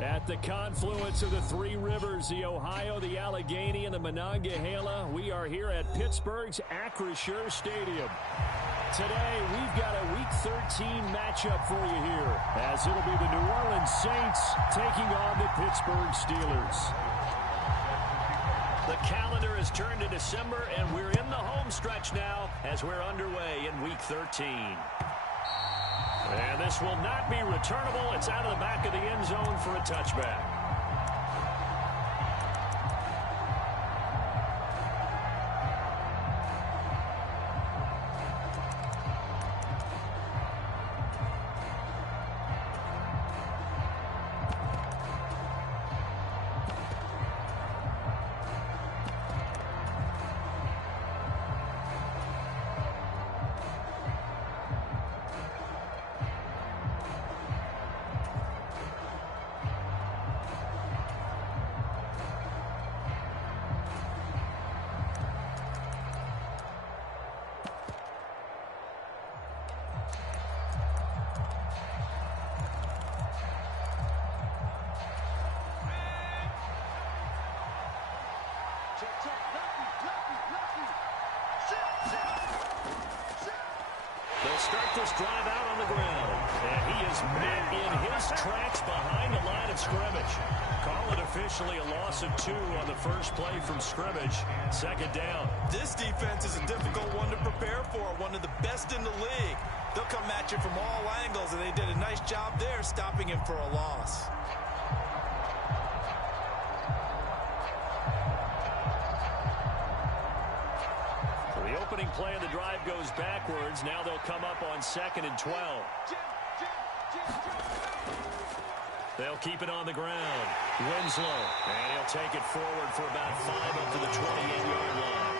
At the confluence of the three rivers, the Ohio, the Allegheny, and the Monongahela, we are here at Pittsburgh's Acrisure Stadium. Today, we've got a Week 13 matchup for you here, as it'll be the New Orleans Saints taking on the Pittsburgh Steelers. The calendar has turned to December, and we're in the home stretch now as we're underway in Week 13. And this will not be returnable. It's out of the back of the end zone for a touchback. They'll start this drive out on the ground. And he is met in his tracks behind the line of scrimmage. Call it officially a loss of 2 on the first play from scrimmage. Second down. This defense is a difficult one to prepare for. One of the best in the league. They'll come at you from all angles, and they did a nice job there stopping him for a loss. The opening play of the drive goes backwards. Now they'll come up on 2nd and 12. They'll keep it on the ground. Winslow. And he'll take it forward for about 5 up to the 28-yard line.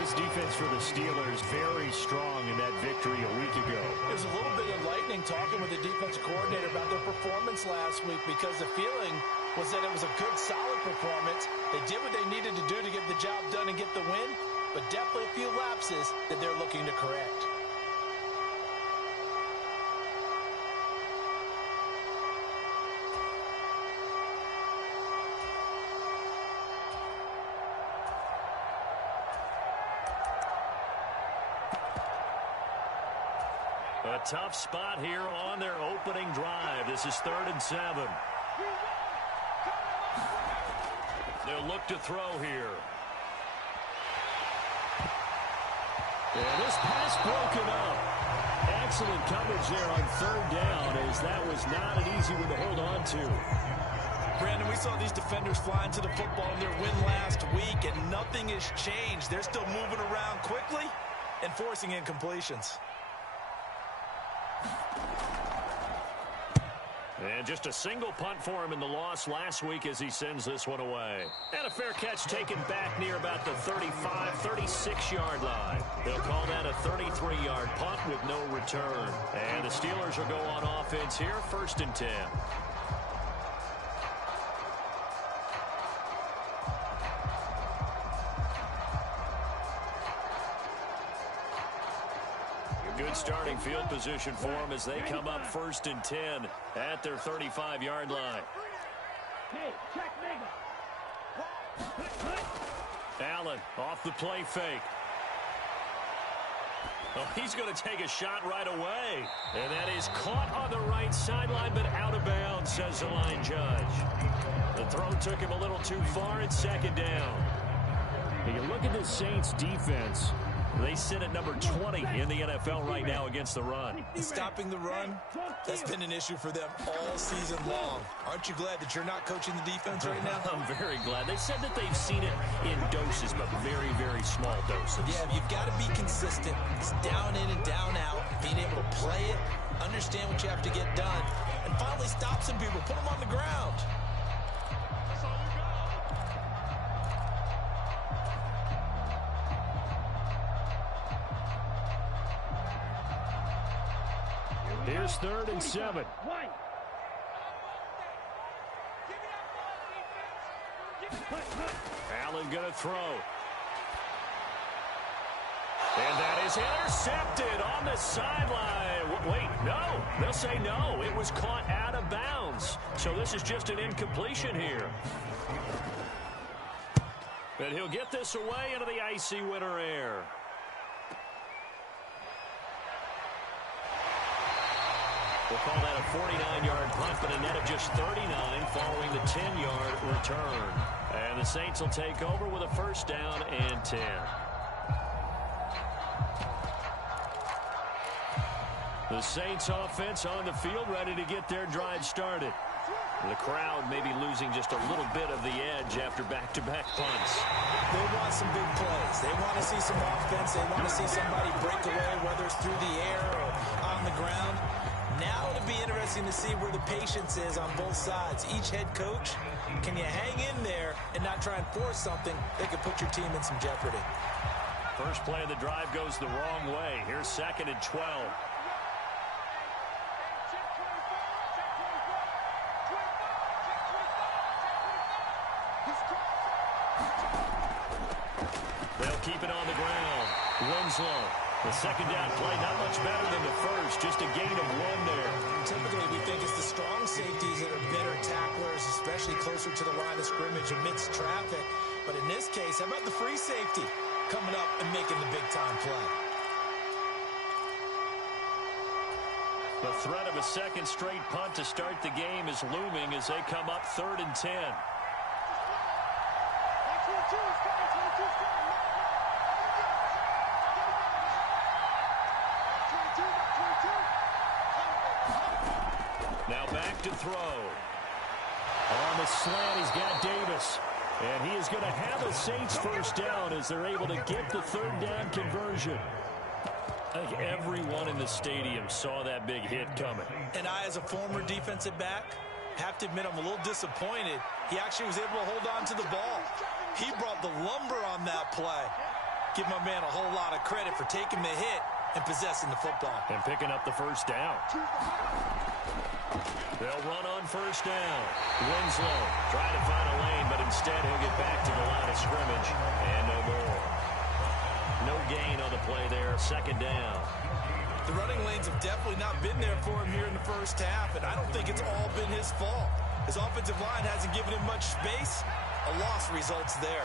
This defense for the Steelers very strong in that victory a week ago. It was a little bit enlightening talking with the defensive coordinator about their performance last week, because the feeling was that it was a good, solid performance. They did what they needed to do to get the job done and get the win, but definitely a few lapses that they're looking to correct. A tough spot here on their opening drive. This is 3rd and 7. They'll look to throw here. And this pass broken up. Excellent coverage there on 3rd down, as that was not an easy one to hold on to. Brandon, we saw these defenders flying to the football in their win last week, and nothing has changed. They're still moving around quickly and forcing incompletions. And just a single punt for him in the loss last week as he sends this one away. And a fair catch taken back near about the 35, 36-yard line. They'll call that a 33-yard punt with no return. And the Steelers will go on offense here, 1st and 10. Good starting field position for them as they come up 1st and 10 at their 35-yard line. Allen off the play fake. Oh, he's going to take a shot right away. And that is caught on the right sideline, but out of bounds, says the line judge. The throw took him a little too far. It's 2nd down. And you look at the Saints defense. They sit at number 20 in the NFL right now against the run. And stopping the run, that's been an issue for them all season long. Aren't you glad that you're not coaching the defense right now? I'm very glad. They said that they've seen it in doses, but very, very small doses. Yeah, you've got to be consistent. It's down in and down out, being able to play it, understand what you have to get done, and finally stop some people, put them on the ground. Here's 3rd and 7. Allen going to throw. And that is intercepted on the sideline. Wait, no. They'll say no. It was caught out of bounds. So this is just an incompletion here. And he'll get this away into the icy winter air. We'll call that a 49-yard punt, but a net of just 39 following the 10-yard return. And the Saints will take over with a first down and 10. The Saints offense on the field, ready to get their drive started. The crowd may be losing just a little bit of the edge after back-to-back punts. They want some big plays. They want to see some offense. They want to see somebody break away, whether it's through the air or on the ground. Now it'll be interesting to see where the patience is on both sides. Each head coach, can you hang in there and not try and force something that could put your team in some jeopardy? First play of the drive goes the wrong way. Here's 2nd and 12. They'll keep it on the ground. Winslow. The second down play, not much better than the first. Just a gain of 1 there. Typically, we think it's the strong safeties that are better tacklers, especially closer to the line of scrimmage amidst traffic. But in this case, how about the free safety coming up and making the big-time play? The threat of a second straight punt to start the game is looming as they come up 3rd and 10. Now back to throw. On the slant, he's got Davis. And he is going to have a Saints first down as they're able to get the 3rd down conversion. I think everyone in the stadium saw that big hit coming. And I, as a former defensive back, have to admit I'm a little disappointed. He actually was able to hold on to the ball. He brought the lumber on that play. Give my man a whole lot of credit for taking the hit and possessing the football. And picking up the first down. They'll run on first down. Winslow trying to find a lane, but instead he'll get back to the line of scrimmage. And no more. No gain on the play there. 2nd down. The running lanes have definitely not been there for him here in the first half, and I don't think it's all been his fault. His offensive line hasn't given him much space. A loss results there.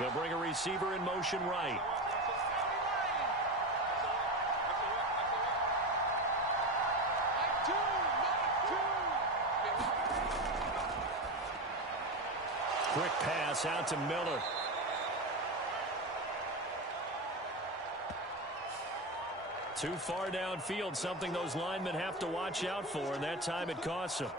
They'll bring a receiver in motion right. Quick pass out to Miller. Too far downfield, something those linemen have to watch out for, and that time it costs them.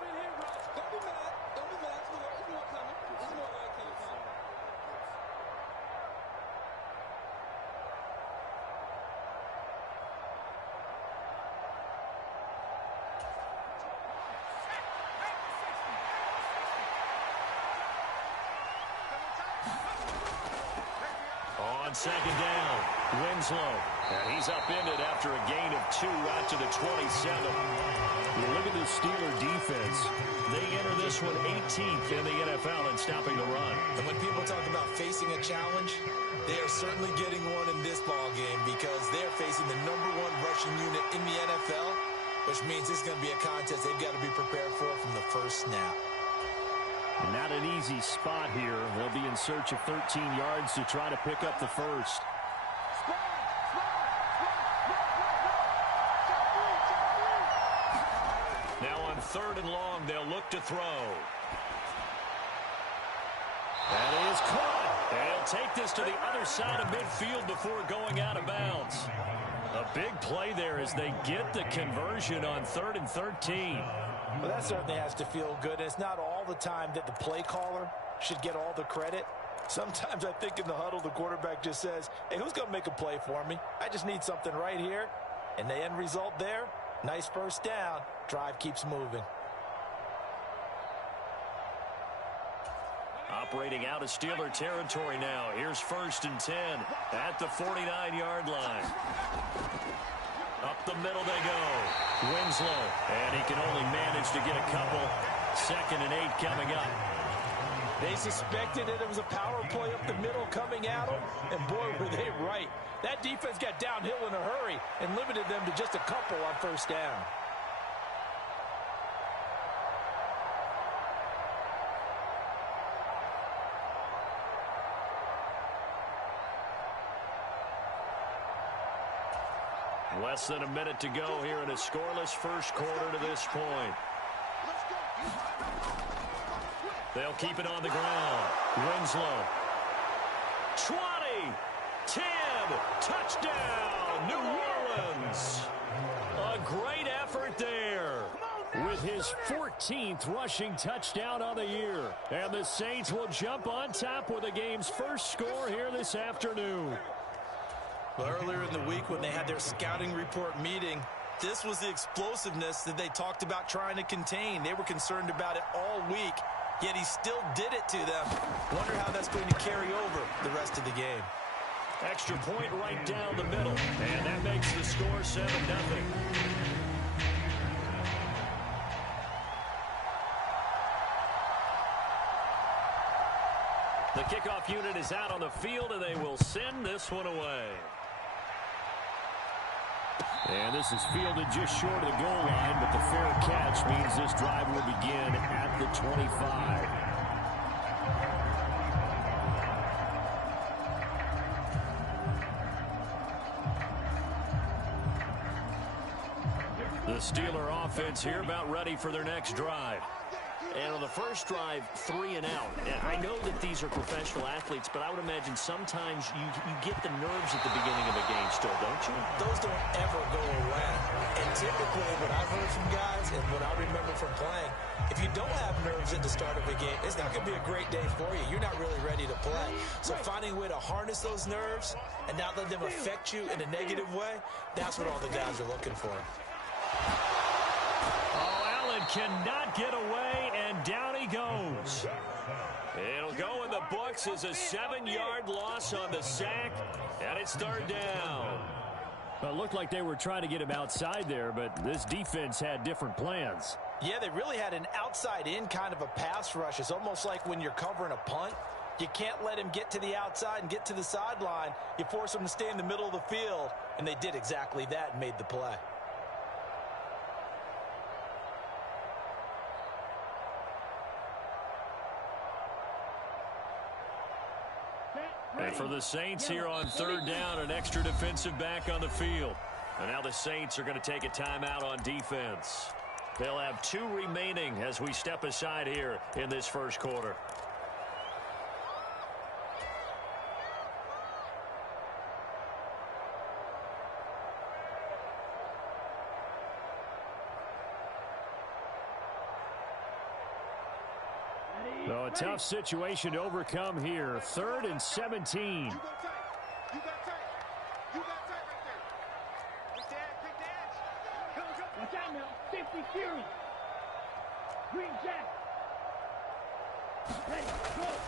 On 2nd down, Winslow. And he's upended after a gain of 2 out to the 27. You look at the Steeler defense. They enter this one 18th in the NFL in stopping the run. And when people talk about facing a challenge, they are certainly getting one in this ball game because they're facing the #1 rushing unit in the NFL, which means it's going to be a contest they've got to be prepared for from the first snap. Not an easy spot here. They'll be in search of 13 yards to try to pick up the first. Now on 3rd and long, they'll look to throw. That is caught. And he'll take this to the other side of midfield before going out of bounds. A big play there as they get the conversion on 3rd and 13. Well, that certainly has to feel good. It's not all the time that the play caller should get all the credit. Sometimes I think in the huddle, the quarterback just says, hey, who's going to make a play for me? I just need something right here. And the end result there, nice first down. Drive keeps moving. Operating out of Steeler territory now. Here's 1st and 10 at the 49-yard line. Up the middle they go. Winslow, and he can only manage to get a couple. 2nd and 8 coming up. They suspected that it was a power play up the middle coming at them, and boy, were they right. That defense got downhill in a hurry and limited them to just a couple on first down. Less than a minute to go here in a scoreless first quarter to this point. They'll keep it on the ground. Winslow. 20, 10, touchdown, New Orleans. A great effort there with his 14th rushing touchdown on the year. And the Saints will jump on top with the game's first score here this afternoon. Well, earlier in the week when they had their scouting report meeting, this was the explosiveness that they talked about trying to contain. They were concerned about it all week, yet he still did it to them. Wonder how that's going to carry over the rest of the game. Extra point right down the middle, and that makes the score 7-0. The kickoff unit is out on the field, and they will send this one away. And this is fielded just short of the goal line, but the fair catch means this drive will begin at the 25. The Steeler offense here about ready for their next drive. And on the first drive, 3 and out. I know that these are professional athletes, but I would imagine sometimes you get the nerves at the beginning of a game still, don't you? Those don't ever go away. And typically what I've heard from guys and what I remember from playing, if you don't have nerves at the start of a game, it's not going to be a great day for you. You're not really ready to play. So finding a way to harness those nerves and not let them affect you in a negative way, that's what all the guys are looking for. Oh, Allen cannot get away, and down he goes. It'll go in the books as a 7-yard loss on the sack, and it's 3rd down. Well, it looked like they were trying to get him outside there, but this defense had different plans. Yeah, they really had an outside-in kind of a pass rush. It's almost like when you're covering a punt. You can't let him get to the outside and get to the sideline. You force him to stay in the middle of the field, and they did exactly that and made the play. And for the Saints here on 3rd down, an extra defensive back on the field. And now the Saints are going to take a timeout on defense. They'll have 2 remaining as we step aside here in this first quarter. So a tough situation to overcome here. 3rd and 17.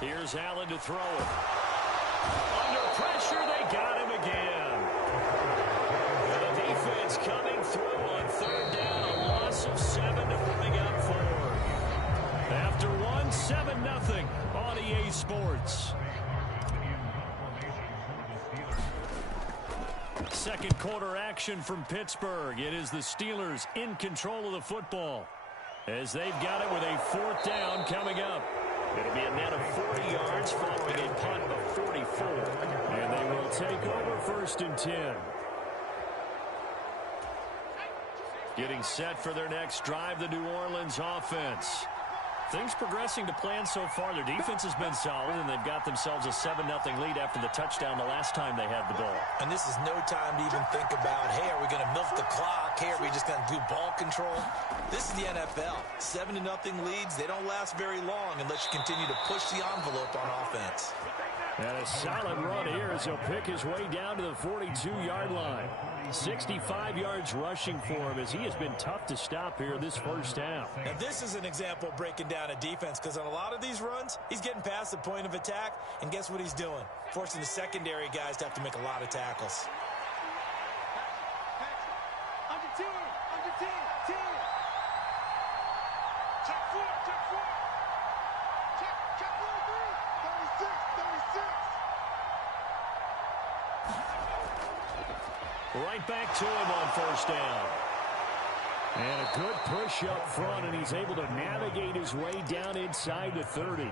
Here's Allen to throw it. Under pressure, they got him again. And the defense coming through on 3rd down. A loss of 7 to bring up 4. After 7-0 on EA Sports. Second quarter action from Pittsburgh. It is the Steelers in control of the football as they've got it with a 4th down coming up. It'll be a net of 40 yards following a punt of 44. And they will take over 1st and 10. Getting set for their next drive, the New Orleans offense. Things progressing to plan so far. Their defense has been solid, and they've got themselves a 7-0 lead after the touchdown the last time they had the ball. And this is no time to even think about, hey, are we going to milk the clock? Hey, are we just going to do ball control? This is the NFL. 7-0 leads, they don't last very long unless you continue to push the envelope on offense. And a solid run here as he'll pick his way down to the 42-yard line. 65 yards rushing for him as he has been tough to stop here this first down. And this is an example of breaking down a defense, because on a lot of these runs, he's getting past the point of attack, and guess what he's doing? Forcing the secondary guys to have to make a lot of tackles. Under 10, under 10, 10. Check 4, check 4. Check 4, 36, 36. Right back to him on 1st down. And a good push up front, and he's able to navigate his way down inside the 30.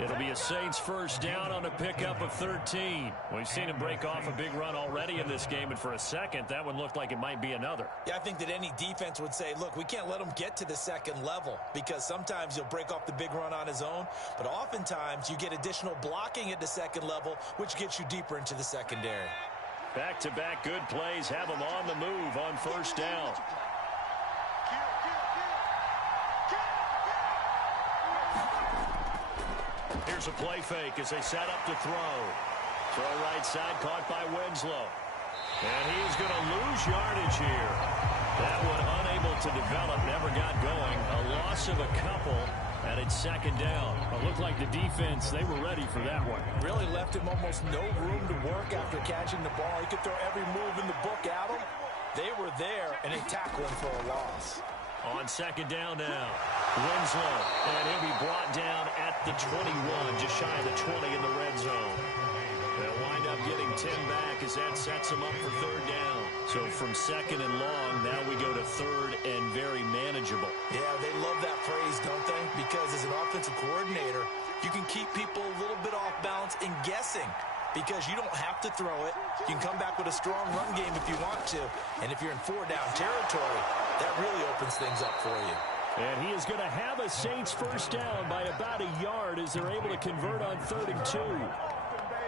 It'll be a Saints first down on a pickup of 13. We've seen him break off a big run already in this game, and for a second, that one looked like it might be another. Yeah, I think that any defense would say, look, we can't let him get to the second level because sometimes he'll break off the big run on his own, but oftentimes you get additional blocking at the second level, which gets you deeper into the secondary. Back-to-back good plays have him on the move on first down. Here's a play fake as they set up to throw. Throw right side caught by Winslow. And he's going to lose yardage here. That one unable to develop, never got going. A loss of a couple, and it's second down. It looked like the defense, they were ready for that one. Really left him almost no room to work after catching the ball. He could throw every move in the book at him. They were there, and they tackled him for a loss. On second down now, Winslow, and he'll be brought down at the 21, just shy of the 20 in the red zone. They'll wind up getting 10 back as that sets them up for third down. So from second and long, now we go to third and very manageable. Yeah, they love that phrase, don't they? Because as an offensive coordinator, you can keep people a little bit off balance and guessing. Because you don't have to throw it. You can come back with a strong run game if you want to. And if you're in four-down territory, that really opens things up for you. And he is going to have a Saints first down by about a yard as they're able to convert on 3rd and 2.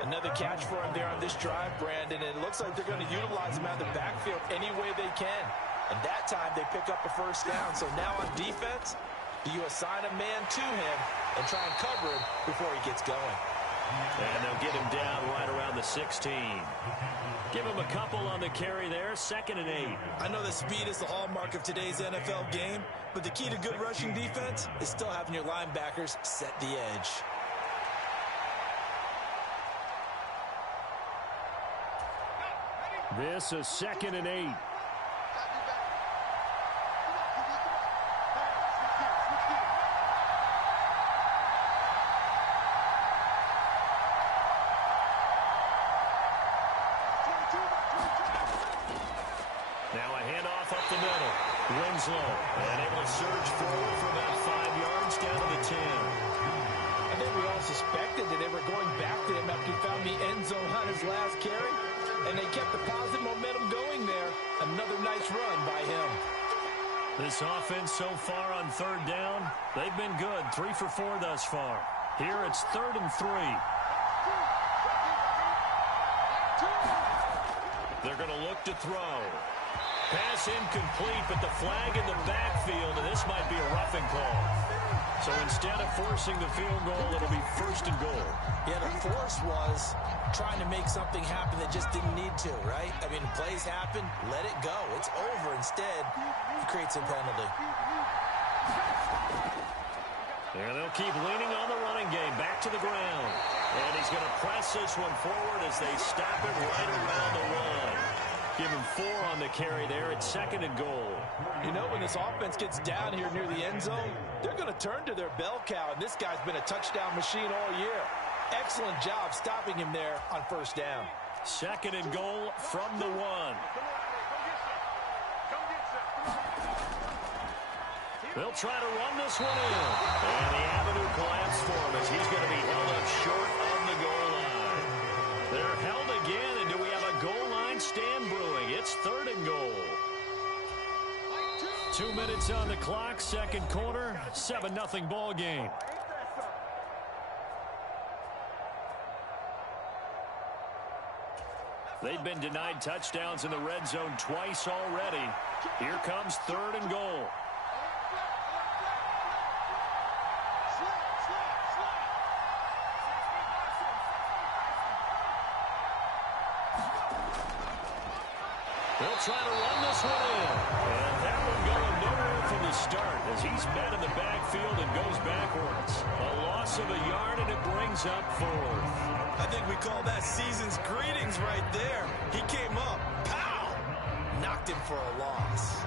Another catch for him there on this drive, Brandon. And it looks like they're going to utilize him out of the backfield any way they can. And that time they pick up a first down. So now on defense, do you assign a man to him and try and cover him before he gets going? And they'll get him down right around the 16. Give him a couple on the carry there, 2nd and 8. I know that speed is the hallmark of today's NFL game, but the key to good rushing defense is still having your linebackers set the edge. This is 2nd and 8. Winslow, and able to surge forward for about 5 yards down to the 10. I think we all suspected that they were going back to him after he found the end zone on his last carry, and they kept the positive momentum going there. Another nice run by him. This offense so far on 3rd down, they've been good, 3 for 4 thus far. Here it's 3rd and 3. They're going to look to throw. Pass incomplete, but the flag in the backfield, and this might be a roughing call. So instead of forcing the field goal, it'll be 1st and goal. Yeah, the force was trying to make something happen that just didn't need to, right? I mean, plays happen, let it go. It's over. Instead, it creates a penalty. And they'll keep leaning on the running game, back to the ground. And he's going to press this one forward as they stop it right around the 1. Give him 4 on the carry there. It's 2nd and goal. You know, when this offense gets down here near the end zone, they're going to turn to their bell cow, and this guy's been a touchdown machine all year. Excellent job stopping him there on 1st down. 2nd and goal from the 1. They'll try to run this one in. And the avenue collapsed for him as he's going to be held up short of the goal line. They're held again, and do we have a goal line stand brewing? It's 3rd and goal. 2 minutes on the clock, 2nd quarter, 7-0 ball game. They've been denied touchdowns in the red zone twice already. Here comes 3rd and goal. They'll try to run this one in. And that one going nowhere from the start as he's met in the backfield and goes backwards. A loss of a yard, and it brings up 4th. I think we call that season's greetings right there. He came up, pow! Knocked him for a loss.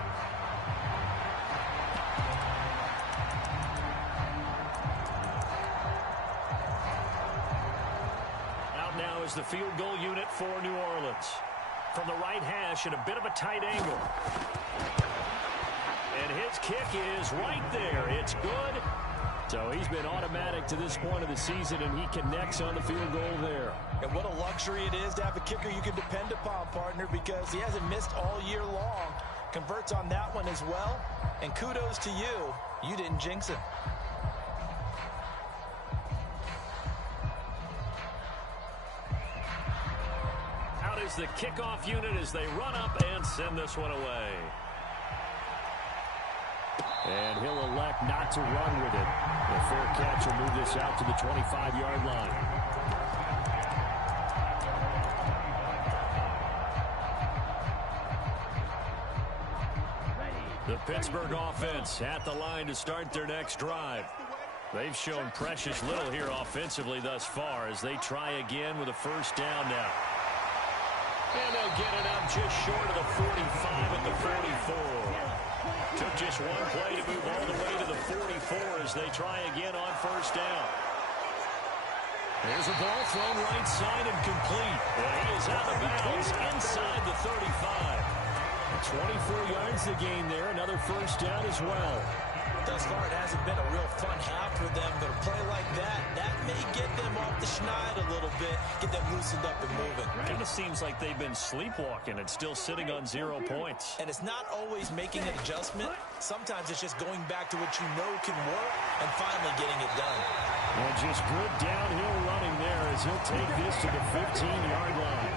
Out now is the field goal unit for New Orleans. From the right hash at a bit of a tight angle. His kick is right there. It's good. So he's been automatic to this point of the season, and he connects on the field goal there. And what a luxury it is to have a kicker you can depend upon, partner, because he hasn't missed all year long. Converts on that one as well. And kudos to you. You didn't jinx him. Out is the kickoff unit as they run up and send this one away. And he'll elect not to run with it. The fair catch will move this out to the 25-yard line. The Pittsburgh offense at the line to start their next drive. They've shown precious little here offensively thus far as they try again with a first down now. And they'll get it up just short of the 45 at the 44. Took just one play to move all the way to the 44 as they try again on first down. There's a ball thrown right side and complete. And he is out of bounds inside the 35. 24 yards the gain there. Another first down as well. Thus far, it hasn't been a real fun half for them, but a play like that may get them off the schneid a little bit, get them loosened up and moving. Kind of seems like they've been sleepwalking and still sitting on 0 points. And it's not always making an adjustment. Sometimes it's just going back to what you know can work and finally getting it done. And just good downhill running there as he'll take this to the 15-yard line.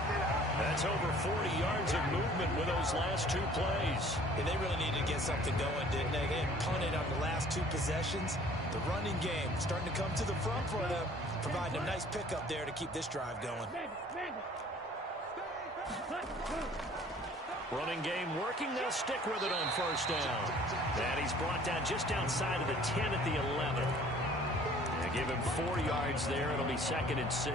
That's over 40 yards of movement with those last two plays. And they really needed to get something going, didn't they? They punted on the last two possessions. The running game starting to come to the front for them, providing a nice pickup there to keep this drive going. Running game working. They'll stick with it on first down. And he's brought down just outside of the 10 at the 11. They give him 4 yards there. It'll be 2nd and 6.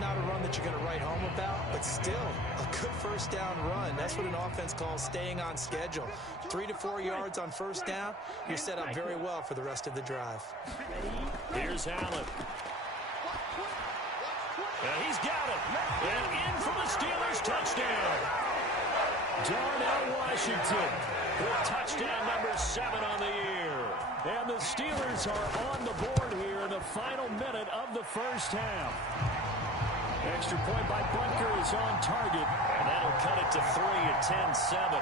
Not a run that you're going to write home about, but still a good first down run. That's what an offense calls staying on schedule. 3 to 4 yards on first down. You're set up very well for the rest of the drive. Here's Allen. And he's got it. And in for the Steelers touchdown. Darnell Washington with touchdown number 7 on the year. And the Steelers are on the board here in the final minute of the first half. Extra point by Butker is on target, and that'll cut it to 3 at 10-7.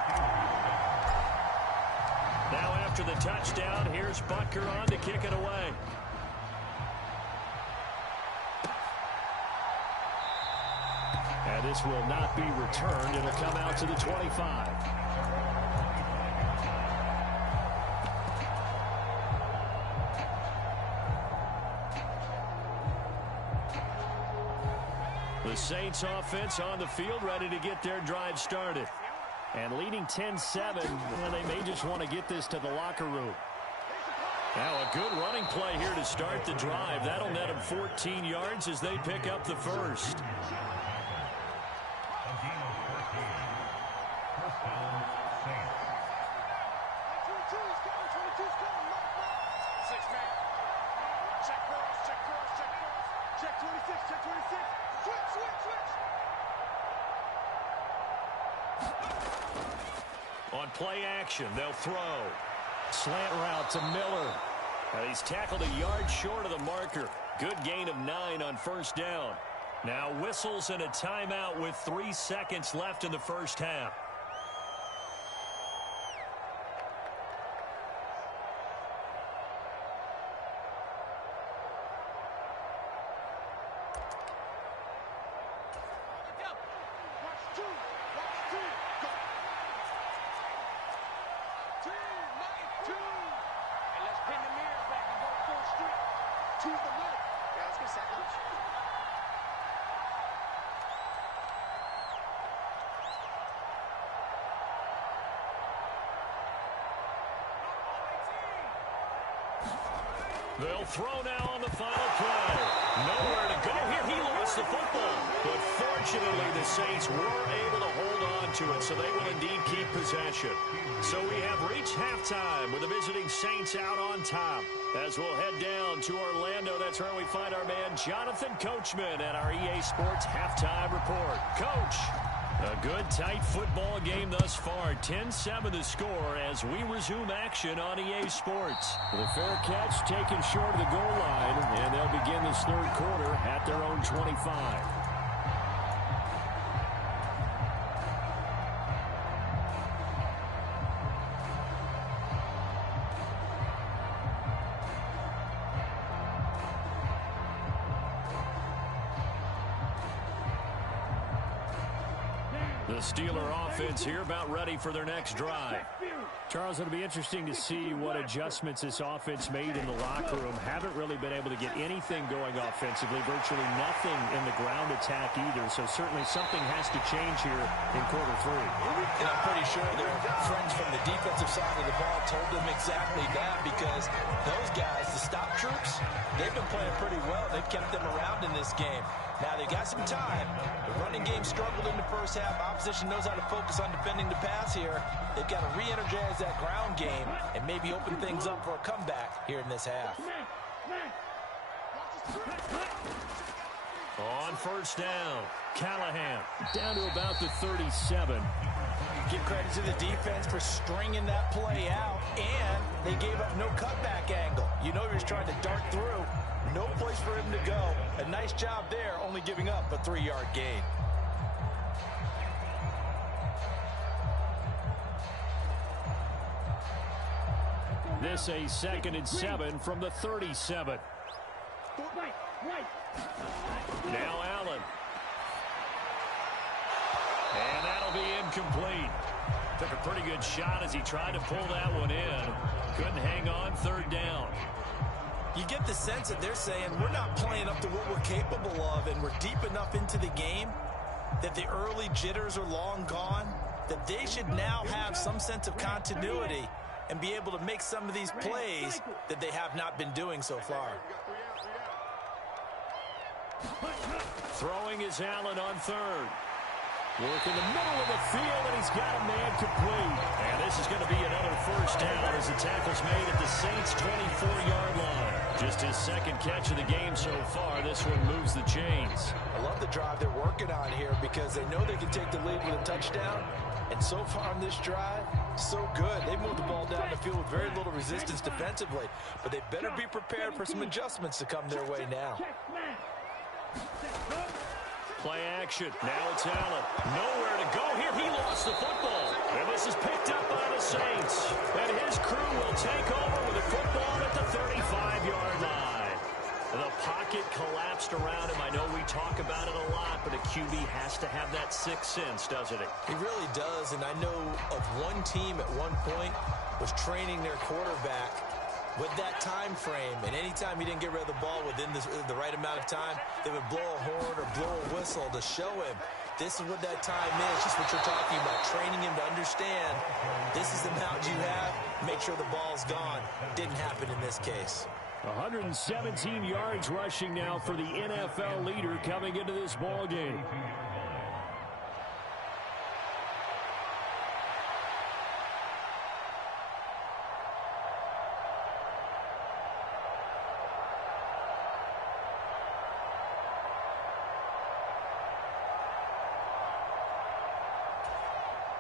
Now after the touchdown, here's Butker on to kick it away. And this will not be returned. It'll come out to the 25. The Saints offense on the field ready to get their drive started. And leading 10-7, they may just want to get this to the locker room. Now a good running play here to start the drive. That'll net them 14 yards as they pick up the first. On play action, they'll throw. Slant route to Miller. And he's tackled a yard short of the marker. Good gain of 9 on first down. Now whistles and a timeout with 3 seconds left in the first half. They'll throw now on the final play. Nowhere to go here. He lost the football. But fortunately, the Saints were able to hold on to it, so they will indeed keep possession. So we have reached halftime with the visiting Saints out on top. As we'll head down to Orlando, that's where we find our man Jonathan Coachman at our EA Sports Halftime Report. Coach. A good, tight football game thus far. 10-7 the score as we resume action on EA Sports. The fair catch taken short of the goal line, and they'll begin this third quarter at their own 25. The Steeler offense here about ready for their next drive. Charles, it'll be interesting to see what adjustments this offense made in the locker room. Haven't really been able to get anything going offensively, virtually nothing in the ground attack either. So certainly something has to change here in quarter three. And I'm pretty sure their friends from the defensive side of the ball told them exactly that, because those guys, the stop troops, they've been playing pretty well. They've kept them around in this game. Now, they got some time. The running game struggled in the first half. Opposition knows how to focus on defending the pass here. They've got to re-energize that ground game and maybe open things up for a comeback here in this half. On first down, Callahan down to about the 37. Give credit to the defense for stringing that play out, and they gave up no cutback angle. You know he was trying to dart through. No place for him to go. A nice job there, only giving up a 3-yard gain. This a 2nd and 7 from the 37. Now Allen. And that'll be incomplete. Took a pretty good shot as he tried to pull that one in. Couldn't hang on, 3rd down. You get the sense that they're saying we're not playing up to what we're capable of, and we're deep enough into the game that the early jitters are long gone, that they should now have some sense of continuity and be able to make some of these plays that they have not been doing so far. Throwing is Allen on 3rd. Work in the middle of the field, and he's got a man complete. And this is going to be another first down as the tackle's made at the Saints' 24-yard line. Just his 2nd catch of the game so far. This one moves the chains. I love the drive they're working on here because they know they can take the lead with a touchdown. And so far on this drive, so good. They moved the ball down the field with very little resistance defensively. But they better be prepared for some adjustments to come their way now. Play action. Now it's Allen. Nowhere to go here. He lost the football. And this is picked up by the Saints. And his crew will take over with the football at the 35-yard line. The pocket collapsed around him. I know we talk about it a lot, but a QB has to have that sixth sense, doesn't it? He really does. And I know of one team at one point was training their quarterback with that time frame, and anytime he didn't get rid of the ball within the right amount of time, they would blow a horn or blow a whistle to show him this is what that time is, just what you're talking about, training him to understand this is the amount you have, make sure the ball's gone. Didn't happen in this case. 117 yards rushing now for the NFL leader coming into this ball game.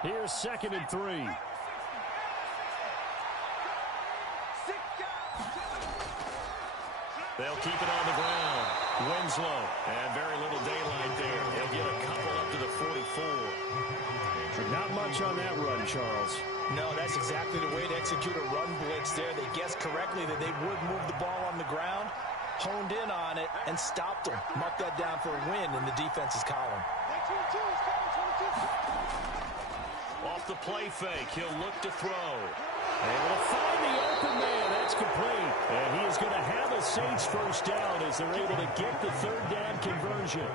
Here's 2nd and 3. They'll keep it on the ground. Winslow, and very little daylight there. They'll get a couple up to the 44. Not much on that run, Charles. No, that's exactly the way to execute a run blitz there. They guessed correctly that they would move the ball on the ground, honed in on it, and stopped them. Mark that down for a win in the defense's column. Off the play fake, he'll look to throw. Able to find the open man. That's complete. And he is going to have a Saints first down as they're able to get the 3rd down conversion.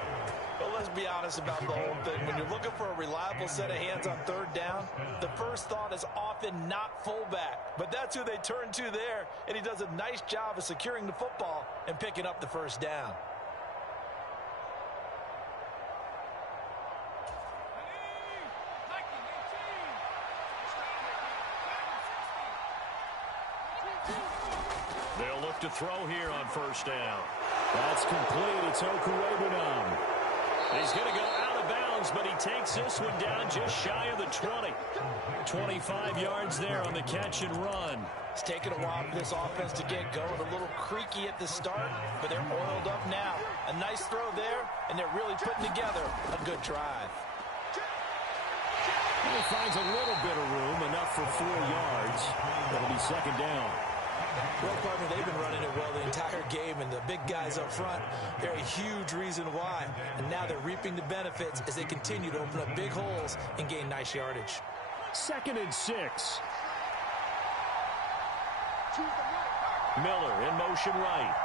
Well, let's be honest about the whole thing. When you're looking for a reliable set of hands on 3rd down, the first thought is often not fullback. But that's who they turn to there, and he does a nice job of securing the football and picking up the first down. They'll look to throw here on first down. That's complete. It's Okurebunom. He's going to go out of of bounds, but he takes this one down just shy of the 20. 25 yards there on the catch and run. It's taken a while for this offense to get going. A little creaky at the start, but they're oiled up now. A nice throw there, and they're really putting together a good drive. He finds a little bit of room, enough for 4 yards. That'll be second down. Well, partner, they've been running it well the entire game, and the big guys up front, they're a huge reason why. And now they're reaping the benefits as they continue to open up big holes and gain nice yardage. 2nd and 6. Miller in motion right.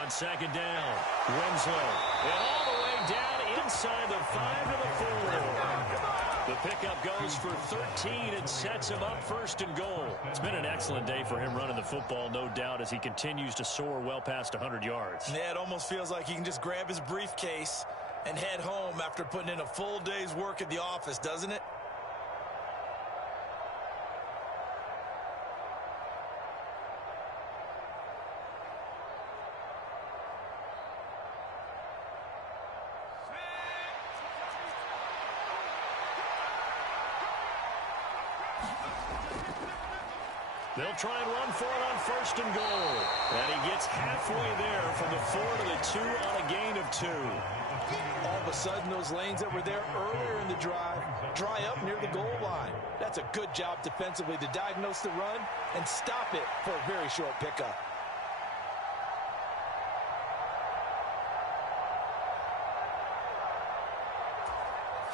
On 2nd down, Winslow. And all the way down inside the 5 to the 4. The pickup goes for 13 and sets him up 1st and goal. It's been an excellent day for him running the football, no doubt, as he continues to soar well past 100 yards. Yeah, it almost feels like he can just grab his briefcase and head home after putting in a full day's work at the office, doesn't it? They'll try and run for it on 1st and goal. And he gets halfway there from the 4 to the 2 on a gain of 2. All of a sudden, those lanes that were there earlier in the drive dry up near the goal line. That's a good job defensively to diagnose the run and stop it for a very short pickup.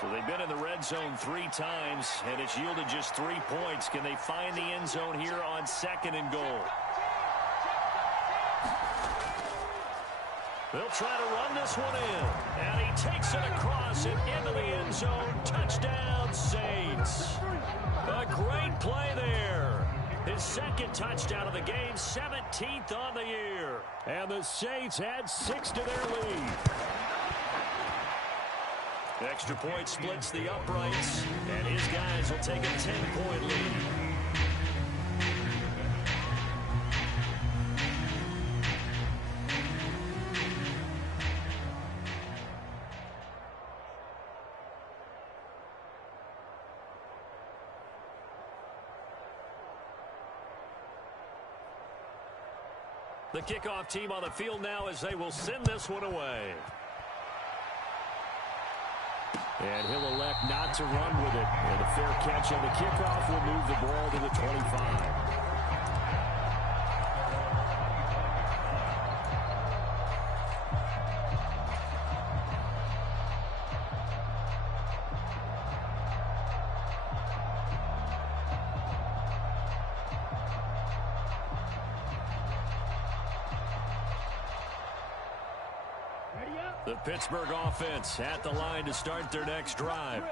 So they've been in the red zone 3 times, and it's yielded just 3 points. Can they find the end zone here on 2nd and goal? They'll try to run this one in. And he takes it across and into the end zone. Touchdown, Saints. A great play there. His 2nd touchdown of the game, 17th on the year. And the Saints add 6 to their lead. Extra point splits the uprights, and his guys will take a 10-point lead. The kickoff team on the field now as they will send this one away. And he'll elect not to run with it. And a fair catch on the kickoff will move the ball to the 25. The Pittsburgh offense at the line to start their next drive.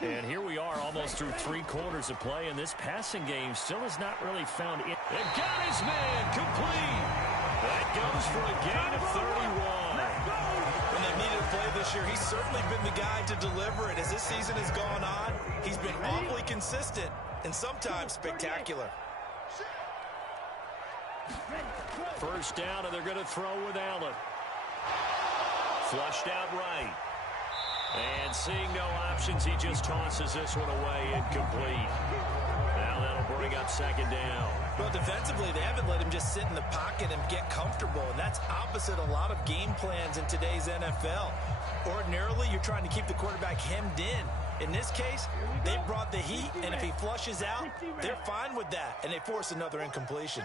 And here we are almost through 3 quarters of play, and this passing game still has not really found it. And got his man complete. That goes for a gain of 31. When they needed a play this year, he's certainly been the guy to deliver it. As this season has gone on, he's been awfully consistent and sometimes spectacular. 1st down, and they're going to throw with Allen. Flushed out right. And seeing no options, he just tosses this one away, incomplete. Now that'll bring up 2nd down. Well, defensively, they haven't let him just sit in the pocket and get comfortable, and that's opposite a lot of game plans in today's NFL. Ordinarily, you're trying to keep the quarterback hemmed in. In this case, they brought the heat, and if he flushes out, they're fine with that, and they force another incompletion.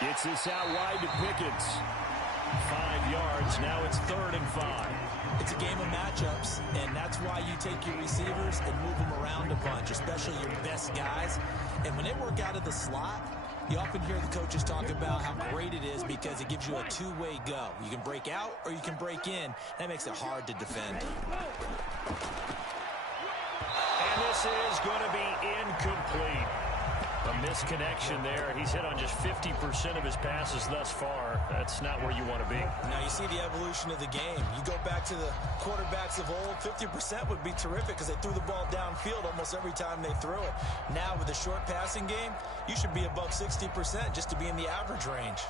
Gets this out wide to Pickens. 5 yards. Now it's 3rd and 5. It's a game of matchups, and that's why you take your receivers and move them around a bunch, especially your best guys. And when they work out of the slot, you often hear the coaches talk about how great it is because it gives you a two-way go. You can break out or you can break in. That makes it hard to defend. And this is going to be incomplete. A misconnection there. He's hit on just 50% of his passes thus far. That's not where you want to be. Now you see the evolution of the game. You go back to the quarterbacks of old, 50% would be terrific because they threw the ball downfield almost every time they threw it. Now with the short passing game, you should be above 60% just to be in the average range.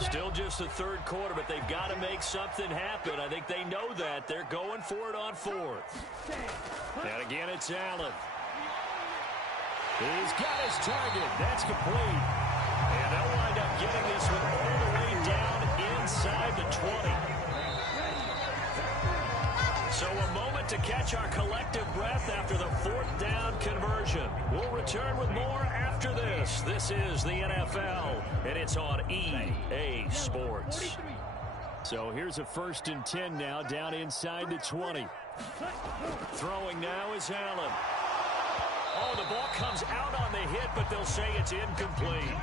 Still just the third quarter, but they've got to make something happen. I think they know that. They're going for it on fourth. And again, it's Allen. He's got his target. That's complete. And they'll wind up getting this one all the way down inside the 20. So a moment to catch our collective breath after the fourth down conversion. We'll return with more after this. This is the NFL, and it's on EA Sports. So here's a 1st and 10 now, down inside the 20. Throwing now is Allen. Oh, the ball comes out on the hit, but they'll say it's incomplete.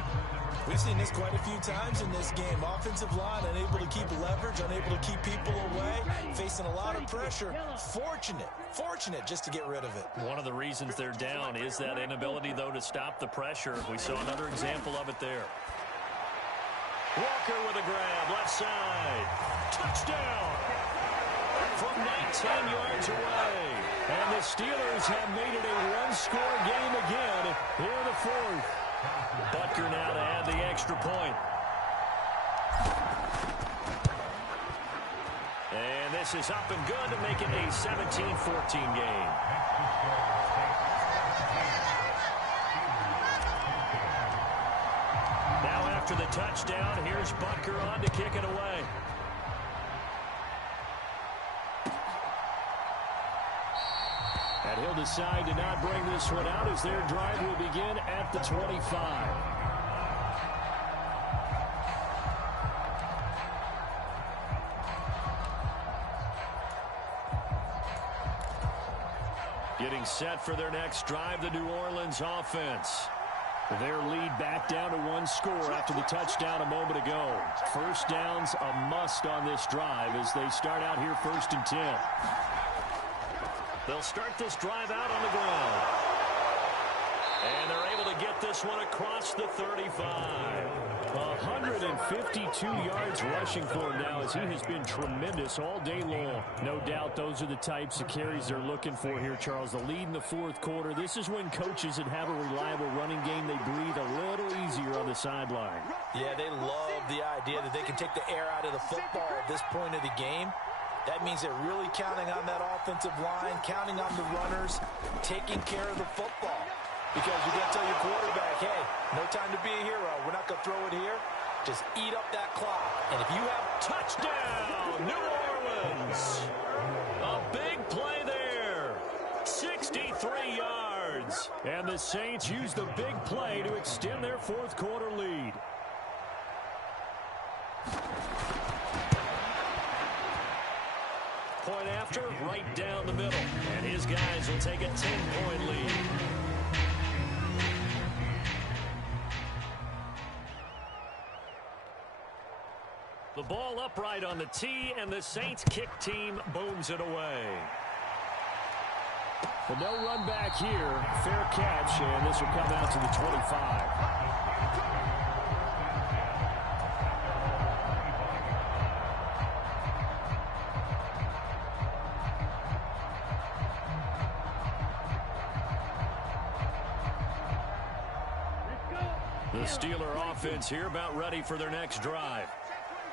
We've seen this quite a few times in this game. Offensive line unable to keep leverage, unable to keep people away, facing a lot of pressure. Fortunate just to get rid of it. One of the reasons they're down is that inability, though, to stop the pressure. We saw another example of it there. Walker with a grab, left side. Touchdown! From 19 yards away. And the Steelers have made it a one-score game again here in the fourth. Butker now to add the extra point. And this is up and good to make it a 17-14 game. Now after the touchdown, here's Butker on to kick it away. And he'll decide to not bring this one out as their drive will begin at the 25. Getting set for their next drive, the New Orleans offense. Their lead back down to one score after the touchdown a moment ago. First down's a must on this drive as they start out here 1st and 10. They'll start this drive out on the ground. And they're able to get this one across the 35. 152 yards rushing for him now as he has been tremendous all day long. No doubt those are the types of carries they're looking for here, Charles. The lead in the fourth quarter. This is when coaches that have a reliable running game, they breathe a little easier on the sideline. Yeah, they love the idea that they can take the air out of the football at this point of the game. That means they're really counting on that offensive line, counting on the runners, taking care of the football. Because you got to tell your quarterback, hey, no time to be a hero. We're not going to throw it here. Just eat up that clock. And if you have touchdown, New Orleans. A big play there. 63 yards. And the Saints use the big play to extend their fourth quarter lead. Point after, right down the middle. And his guys will take a 10-point lead. The ball upright on the tee, and the Saints kick team booms it away. But no run back here. Fair catch, and this will come out to the 25. The Steeler offense here about ready for their next drive.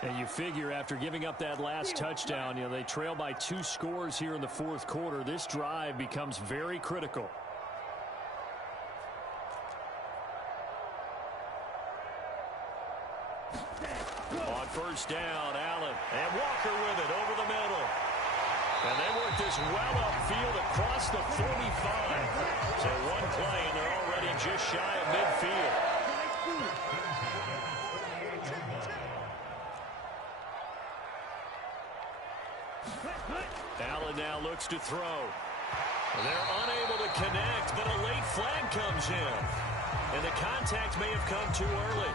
And you figure after giving up that last touchdown, they trail by 2 scores here in the fourth quarter. This drive becomes very critical. On first down, Allen. And Walker with it over the middle. And they work this well upfield across the 45. So one play, and they're already just shy of midfield. Allen now looks to throw. They're unable to connect, but a late flag comes in. And the contact may have come too early.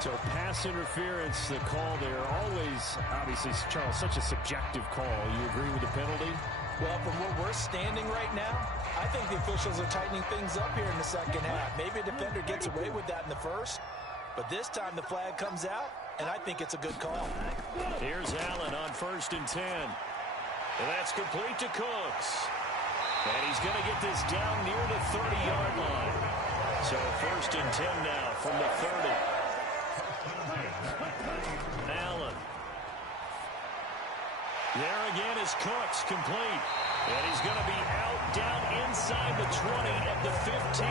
So pass interference, the call there. Always, obviously, Charles, such a subjective call. You agree with the penalty? Well, from where we're standing right now, I think the officials are tightening things up here in the second half. Maybe a defender gets away with that in the first, but this time the flag comes out, and I think it's a good call. Here's Allen on 1st and 10. And that's complete to Cooks. And he's going to get this down near the 30-yard line. So 1st and 10 now from the 30. Allen. There again is Cooks, complete. And he's going to be out down inside the 20 at the 15.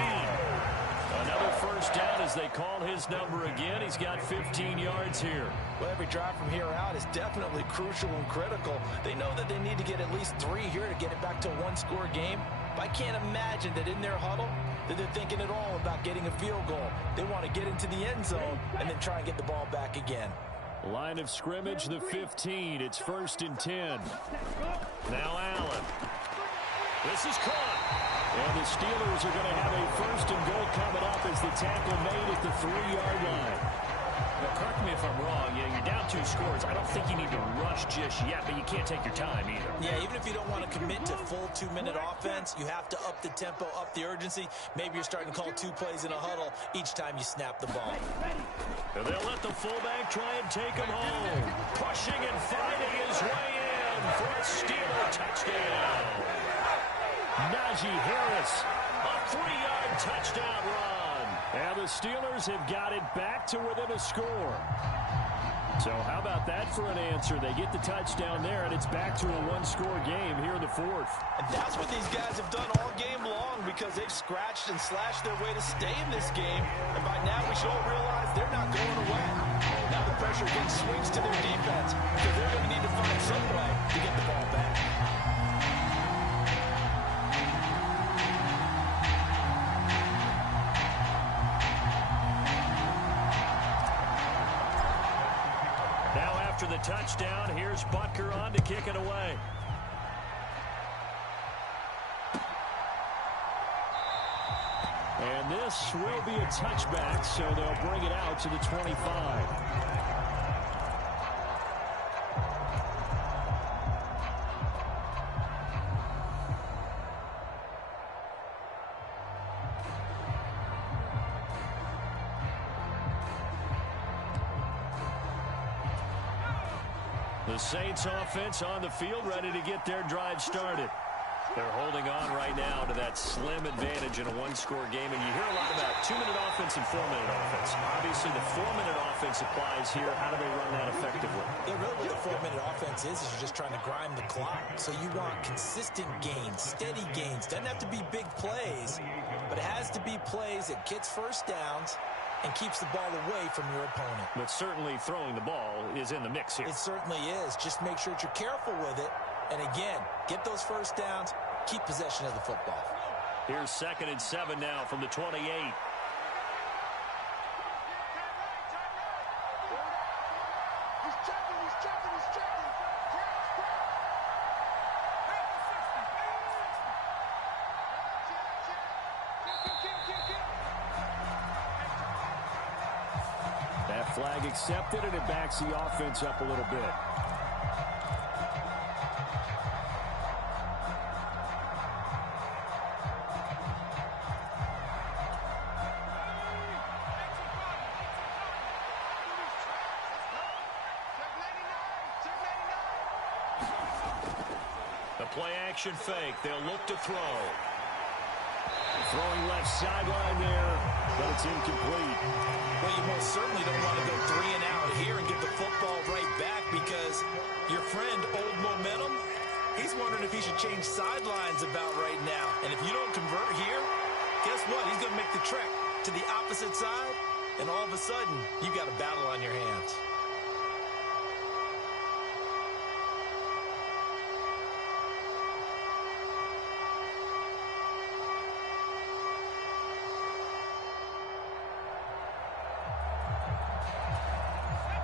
Another first down as they call his number again. He's got 15 yards here. Well, every drive from here out is definitely crucial and critical. They know that they need to get at least 3 here to get it back to a one-score game. But I can't imagine that in their huddle that they're thinking at all about getting a field goal. They want to get into the end zone and then try and get the ball back again. Line of scrimmage, the 15. It's 1st and 10. Now Allen. This is caught. And the Steelers are going to have a 1st and goal coming up as the tackle made at the 3-yard line. Now, correct me if I'm wrong. You're down 2 scores. I don't think you need to rush just yet, but you can't take your time either. Yeah, even if you don't want to commit to full 2-minute offense, you have to up the tempo, up the urgency. Maybe you're starting to call 2 plays in a huddle each time you snap the ball. And they'll let the fullback try and take him home. Pushing and fighting his way in for a Steeler touchdown. Najee Harris, a 3-yard touchdown run. And the Steelers have got it back to within a score. So how about that for an answer? They get the touchdown there, and it's back to a one-score game here in the 4th. And that's what these guys have done all game long because they've scratched and slashed their way to stay in this game. And by now we should all realize they're not going away. Now the pressure again swings to their defense because they're going to need to find some way to get the ball back. After the touchdown, here's Butker on to kick it away. And this will be a touchback, so they'll bring it out to the 25. The Saints offense on the field, ready to get their drive started. They're holding on right now to that slim advantage in a one-score game. And you hear a lot about 2-minute offense and 4-minute offense. Obviously, the 4-minute offense applies here. How do they run that effectively? Yeah, really what the 4-minute offense is you're just trying to grind the clock. So you want consistent gains, steady gains. Doesn't have to be big plays, but it has to be plays that gets first downs and keeps the ball away from your opponent. But certainly throwing the ball is in the mix here. It certainly is. Just make sure that you're careful with it. And again, get those first downs, keep possession of the football. Here's 2nd and 7 now from the 28. That flag accepted, and it backs the offense up a little bit. The play-action fake. They'll look to throw. Throwing left sideline there, but it's incomplete. Well, you most certainly don't want to go 3 and out here and get the football right back because your friend, Old Momentum, he's wondering if he should change sidelines about right now. And if you don't convert here, guess what? He's going to make the trek to the opposite side, and all of a sudden, you got a battle on your hands.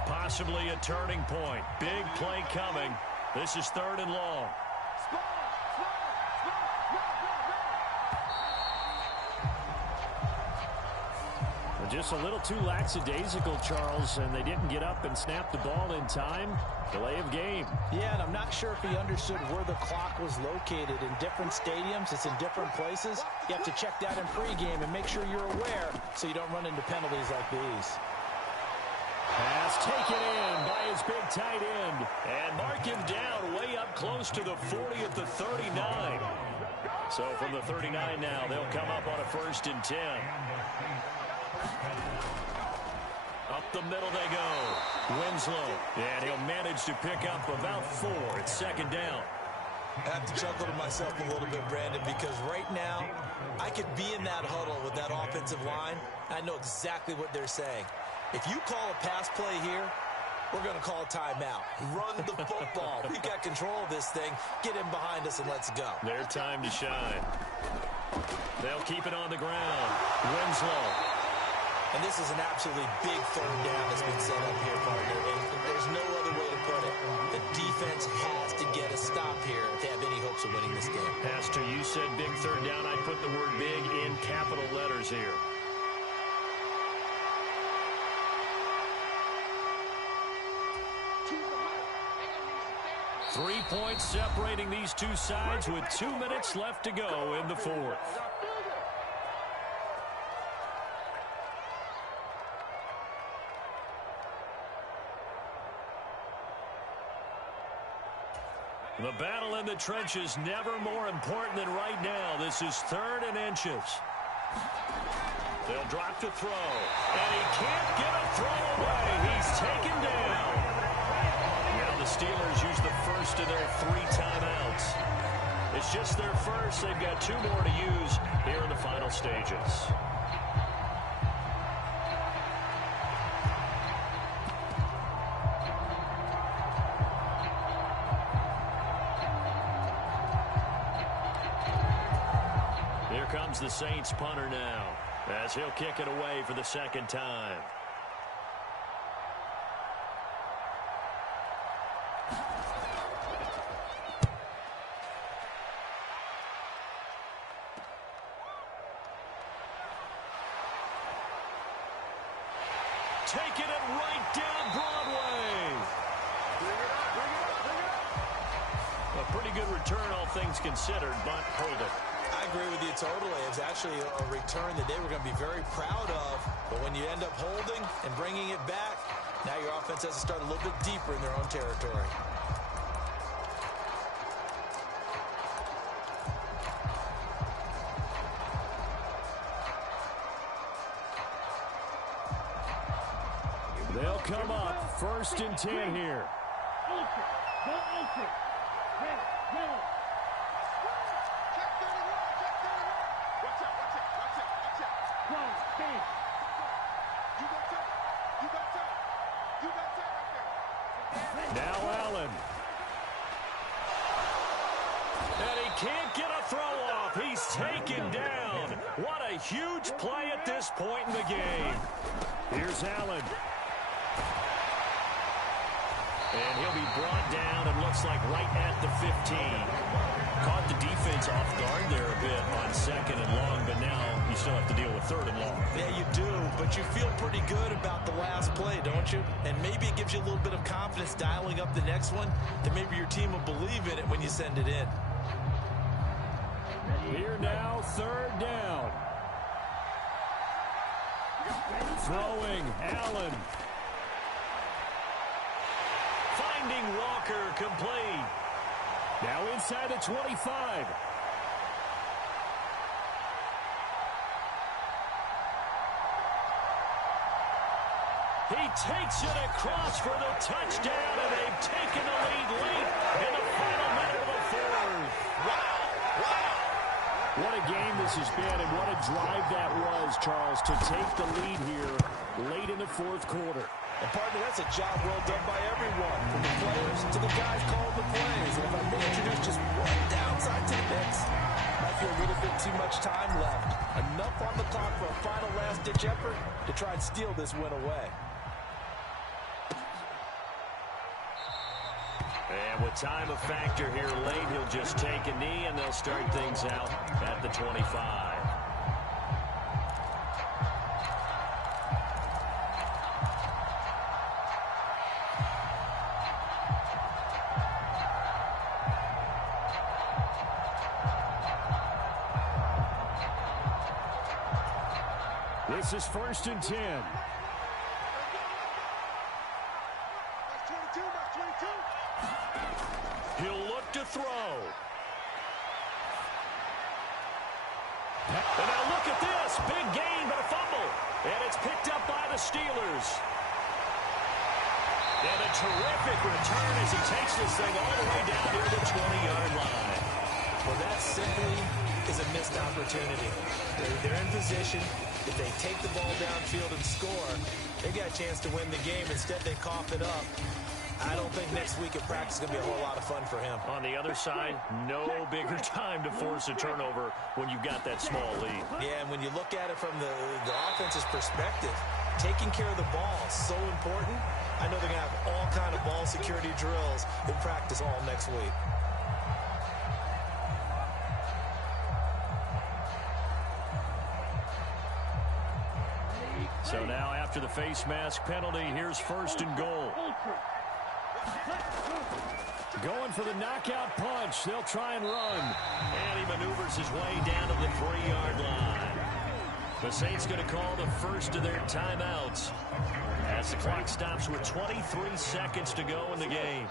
Possibly a turning point. Big play coming. This is 3rd and long. Just a little too lackadaisical, Charles, and they didn't get up and snap the ball in time. Delay of game. Yeah, and I'm not sure if he understood where the clock was located. In different stadiums, it's in different places. You have to check that in pregame and make sure you're aware so you don't run into penalties like these. Pass taken in by his big tight end. And mark him down way up close to the 40 at the 39. So from the 39 now, they'll come up on a 1st and 10. Up the middle they go. Winslow. And he'll manage to pick up about 4 at 2nd down. I have to chuckle to myself a little bit, Brandon, because right now I could be in that huddle with that offensive line. I know exactly what they're saying. If you call a pass play here, we're going to call a timeout. Run the football. We've got control of this thing. Get him behind us and let's go. Their time to shine. They'll keep it on the ground. Winslow. And this is an absolutely big 3rd down that's been set up here, partner. And there's no other way to put it. The defense has to get a stop here if they have any hopes of winning this game. Pastor, you said big 3rd down. I put the word big in capital letters here. 3 points separating these two sides with 2 minutes left to go in the 4th. The battle in the trenches never more important than right now. This is 3rd and inches. They'll drop to throw. And he can't get a throw away. He's taken down. Now the Steelers use the first of their 3 timeouts. It's just their first. They've got 2 more to use here in the final stages. Here comes the Saints punter now, as he'll kick it away for the 2nd time. Taking it right down Broadway. A pretty good return, all things considered, but hold it. I agree with you totally. It's actually a return that they were going to be very proud of. But when you end up holding and bringing it back, now your offense has to start a little bit deeper in their own territory. They'll come up 1st and 10 here. Now Allen. And he can't get a throw off. He's taken down. What a huge play at this point in the game. Here's Allen. And he'll be brought down, and looks like right at the 15. Caught the defense off guard there a bit on 2nd and long, but now you still have to deal with 3rd and long. Yeah, you do, but you feel pretty good about the last play, don't you? And maybe it gives you a little bit of confidence dialing up the next one, that maybe your team will believe in it when you send it in. Here now, 3rd down. Throwing, Allen. Finding Walker, complete. Now inside the 25. He takes it across for the touchdown, and they've taken the lead late in the final minute of the 4th. Wow! Wow! What a game this has been, and what a drive that was, Charles, to take the lead here late in the 4th quarter. And partner, that's a job well done by everyone, from the players to the guys calling the plays. And if I may introduce just one downside to the mix, might be a little bit too much time left. Enough on the clock for a final last-ditch effort to try and steal this win away. And with time a factor here late, he'll just take a knee, and they'll start things out at the 25. This is 1st and 10. That's 22, that's 22. He'll look to throw. And now look at this. Big gain, but a fumble. And it's picked up by the Steelers. And a terrific return as he takes this thing all the way down near the 20-yard line. Well, that simply is a missed opportunity. They're in position. If they take the ball downfield and score, they got a chance to win the game. Instead, they cough it up. I don't think next week at practice is going to be a whole lot of fun for him. On the other side, no bigger time to force a turnover when you've got that small lead. Yeah, and when you look at it from the offense's perspective, taking care of the ball is so important. I know they're going to have all kind of ball security drills in practice all next week. So now after the face mask penalty, here's 1st and goal. Going for the knockout punch. They'll try and run. And he maneuvers his way down to the 3-yard line. The Saints going to call the first of their timeouts as the clock stops with 23 seconds to go in the game.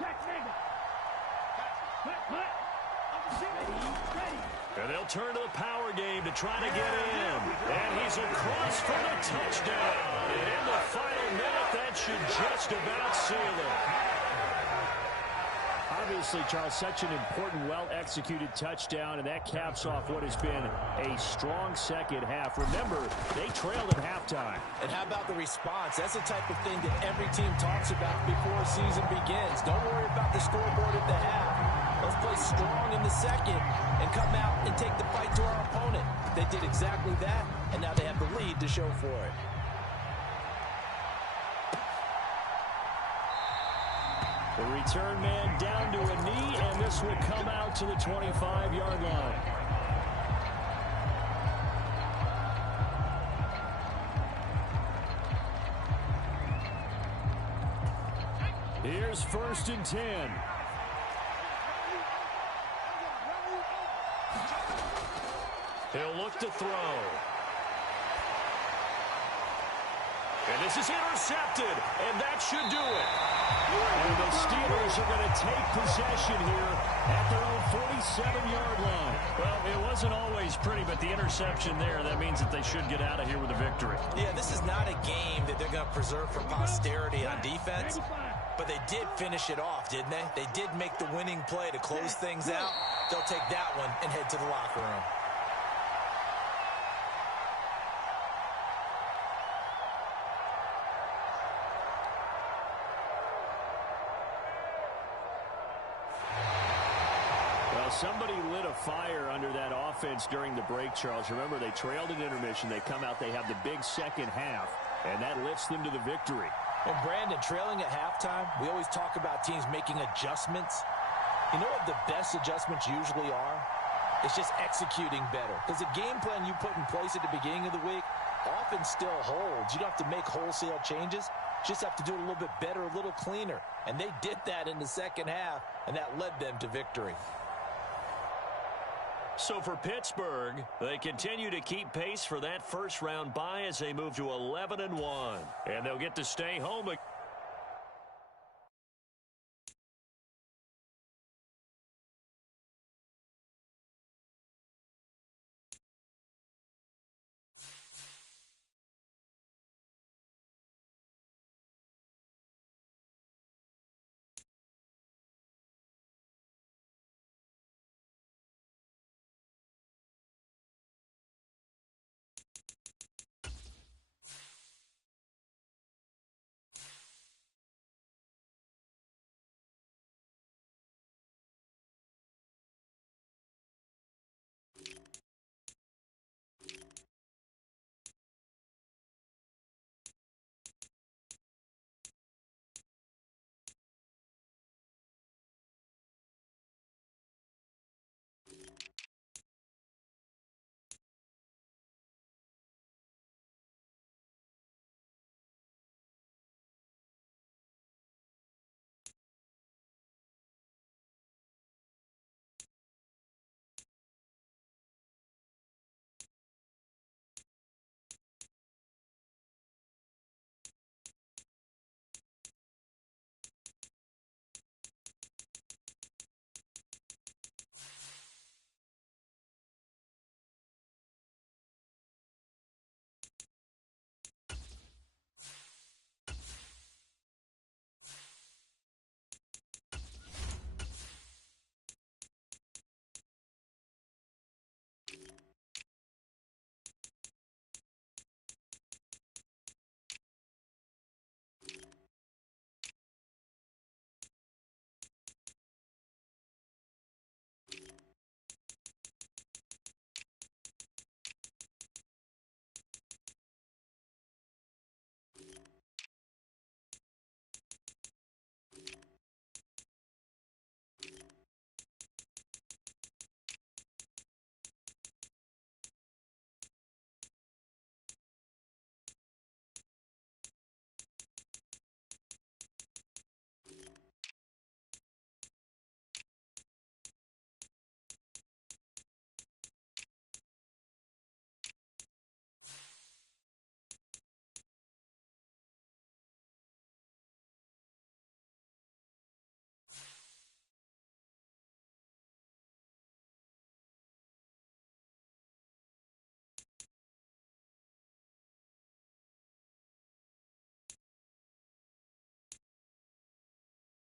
And they'll turn to the power game to try to get in. And he's across for the touchdown. And in the final minute, that should just about seal it. Obviously, Charles, such an important, well-executed touchdown, and that caps off what has been a strong second half. Remember, they trailed at halftime. And how about the response? That's the type of thing that every team talks about before a season begins. Don't worry about the scoreboard at the half. Let's play strong in the second and come out and take the fight to our opponent. They did exactly that, and now they have the lead to show for it. The return man down to a knee, and this will come out to the 25-yard line. Here's 1st and 10. He'll look to throw. And this is intercepted, and that should do it. And the Steelers are going to take possession here at their own 47-yard line. Well, it wasn't always pretty, but the interception there, that means that they should get out of here with a victory. Yeah, this is not a game that they're going to preserve for posterity on defense, but they did finish it off, didn't they? They did make the winning play to close things out. They'll take that one and head to the locker room. Somebody lit a fire under that offense during the break, Charles. Remember, they trailed at intermission. They come out, they have the big second half, and that lifts them to the victory. And Brandon, trailing at halftime, we always talk about teams making adjustments. You know what the best adjustments usually are? It's just executing better. Because the game plan you put in place at the beginning of the week often still holds. You don't have to make wholesale changes. You just have to do it a little bit better, a little cleaner. And they did that in the second half, and that led them to victory. So for Pittsburgh, they continue to keep pace for that first-round bye as they move to 11-1. And they'll get to stay home again.